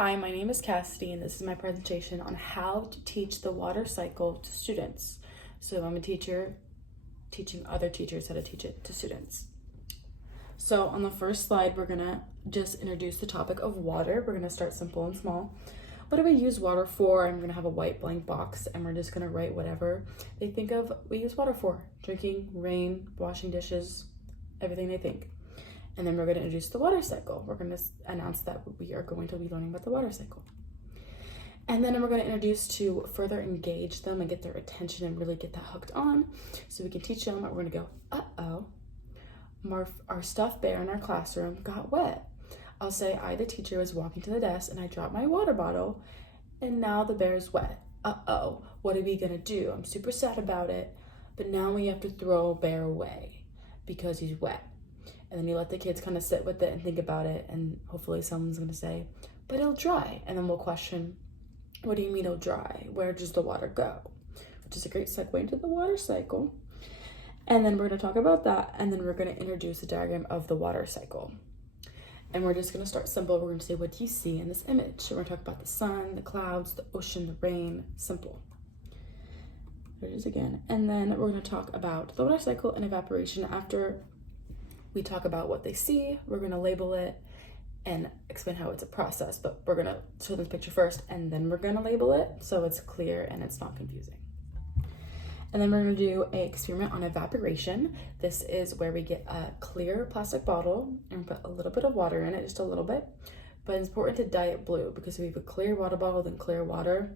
Hi, my name is Cassidy, and this is my presentation on how to teach the water cycle to students. So I'm a teacher teaching other teachers how to teach it to students. So on the first slide, we're gonna just introduce the topic of water. We're gonna start simple and small. What do we use water for? I'm gonna have a white blank box and we're just gonna write whatever they think of we use water for. Drinking, rain, washing dishes, everything they think. And then we're going to introduce the water cycle. We're going to announce that we are going to be learning about the water cycle. And then we're going to introduce to further engage them and get their attention and really get that hooked on. So we can teach them, we're going to go, uh-oh, our stuffed bear in our classroom got wet. I'll say, I, the teacher, was walking to the desk and I dropped my water bottle and now the bear's wet. Uh-oh, what are we going to do? I'm super sad about it, but now we have to throw bear away because he's wet. And then you let the kids kind of sit with it and think about it, and hopefully someone's going to say, but it'll dry. And then we'll question, what do you mean it'll dry? Where does the water go? Which is a great segue into the water cycle. And then we're going to talk about that, and then we're going to introduce a diagram of the water cycle. And we're just going to start simple. We're going to say, what do you see in this image? So we're going to talk about the sun, the clouds, the ocean, the rain, simple. There it is again. And then we're going to talk about the water cycle and evaporation. After we talk about what they see, we're going to label it and explain how it's a process, but we're going to show them the picture first and then we're going to label it so it's clear and it's not confusing. And then we're going to do an experiment on evaporation. This is where we get a clear plastic bottle and put a little bit of water in it, just a little bit, but it's important to dye it blue because if we have a clear water bottle then clear water,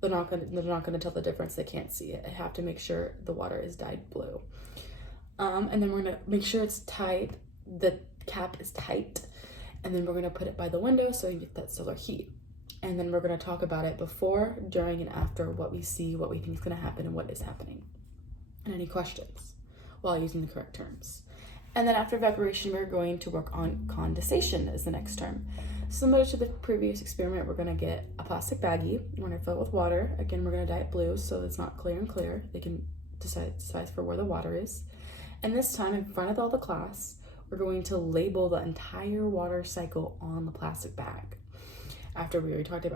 they're not going to tell the difference. They can't see it. I have to make sure the water is dyed blue. And then we're gonna make sure it's tight, the cap is tight, and then we're gonna put it by the window so you get that solar heat. And then we're gonna talk about it before, during, and after, what we see, what we think is gonna happen, and what is happening. And any questions while using the correct terms. And then after evaporation, we're going to work on condensation is the next term. Similar to the previous experiment, we're gonna get a plastic baggie, we're gonna fill it with water. Again, we're gonna dye it blue so it's not clear and clear. They can decide for where the water is. And this time, in front of all the class, we're going to label the entire water cycle on the plastic bag. After we already talked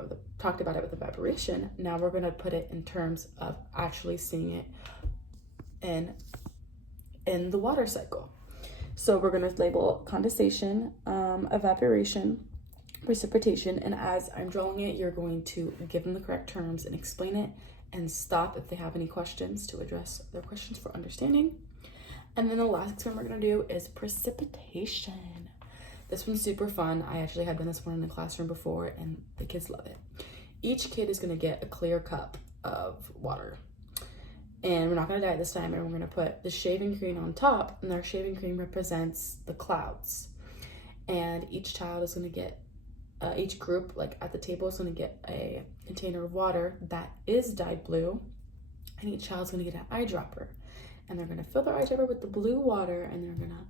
about it with evaporation, now we're going to put it in terms of actually seeing it in the water cycle. So we're going to label condensation, evaporation, precipitation, and as I'm drawing it, you're going to give them the correct terms and explain it and stop if they have any questions to address their questions for understanding. And then the last experiment we're gonna do is precipitation. This one's super fun. I actually had done this one in the classroom before and the kids love it. Each kid is gonna get a clear cup of water. And we're not gonna dye it this time, and we're gonna put the shaving cream on top, and our shaving cream represents the clouds. And each child is gonna get, each group, like at the table, is gonna get a container of water that is dyed blue, and each child's gonna get an eyedropper. And they're gonna fill their eyedropper with the blue water and they're gonna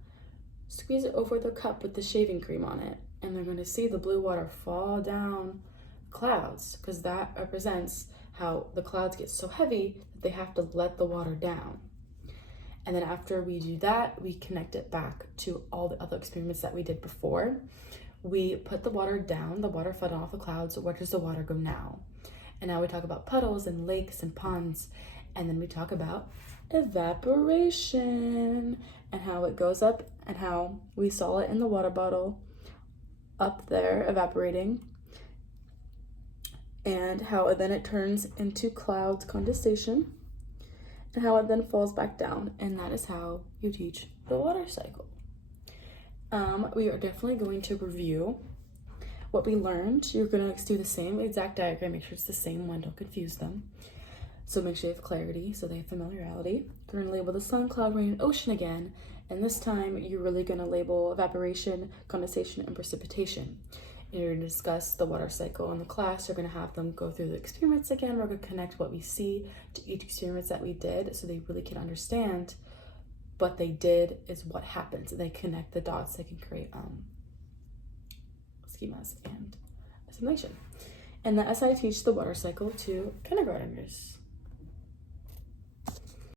squeeze it over their cup with the shaving cream on it. And they're gonna see the blue water fall down clouds because that represents how the clouds get so heavy that they have to let the water down. And then after we do that, we connect it back to all the other experiments that we did before. We put the water down, the water fell off the clouds, so where does the water go now? And now we talk about puddles and lakes and ponds, and then we talk about evaporation and how it goes up and how we saw it in the water bottle up there evaporating and how then it turns into clouds, condensation, and how it then falls back down. And that is how you teach the water cycle. We are definitely going to review what we learned. You're going to do the same exact diagram, make sure it's the same one, don't confuse them. So make sure you have clarity, so they have familiarity. You're gonna label the sun, cloud, rain, and ocean again. And this time, you're really gonna label evaporation, condensation, and precipitation. And you're gonna discuss the water cycle in the class. You're gonna have them go through the experiments again. We're gonna connect what we see to each experiments that we did so they really can understand what they did is what happens. And they connect the dots, they can create schemas and assimilation. And that's how I teach the water cycle to kindergartners.